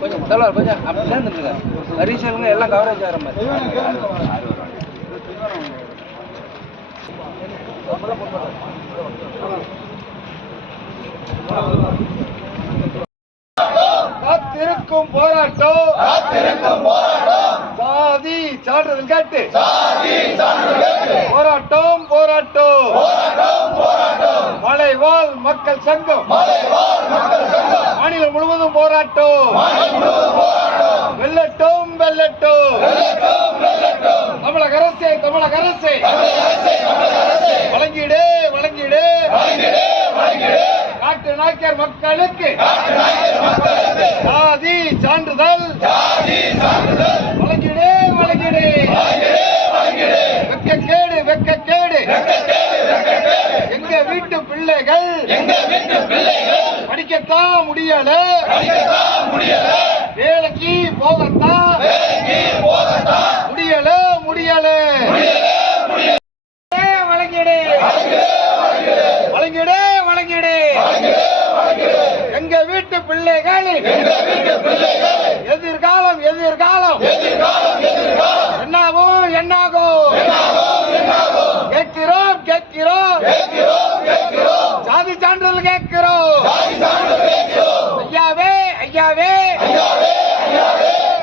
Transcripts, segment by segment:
கொஞ்சம் கொஞ்சம் அப்படி சேர்ந்துருங்க. ஹரிசலுங்க எல்லாம் கவரேஜ் ஆகிற மாதிரி. காத்திருக்கும் போராட்டம் சாதி சான்றிதழ் கேட்டு போராட்டம் மலைவாழ் மக்கள் சங்கம் மாநிலம் முழுவதும் போராட்டம் வெல்லட்டும் தமிழக அரசே வழங்கிடு நாட்டு நாயக்கர் மக்களுக்கு சாதி சான்றிதழ் வழங்கிடு வெக்கக்கேடு எங்க வீட்டு பிள்ளைகள் படிக்கத்தான் முடியல வேலைக்கு போகத்தான் முடியல வழங்கிடு எங்க வீட்டு பிள்ளைகள் எதிர்காலம் என்னாகும் கேட்கிறோம் சாதி சான்றிதழ் கேட்கிறோம் ஐயாவே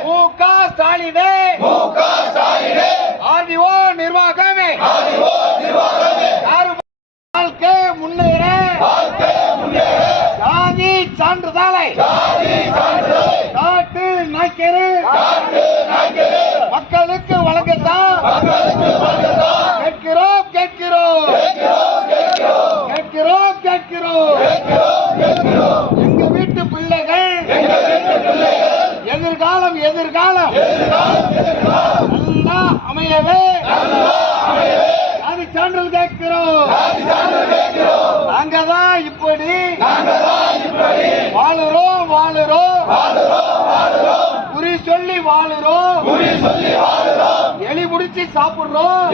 மு.க. ஸ்டாலினே ஆர்டிஓ நிர்வாகமே வாழ்க்கை முன்னேற சாதி சான்றிதழை காட்டு நாய்க்கரு மக்களுக்கு வழங்கத்தான் கேட்கிறோம் எங்க வீட்டு பிள்ளைகள் எதிர்காலம் நல்லா அமையவே சாதி சான்றிதழ் கேட்கிறோம். நாங்கதான் இப்படி வாழுறோம் குறி சொல்லி வாழுறோம் எலி முடிச்சு சாப்பிடுறோம்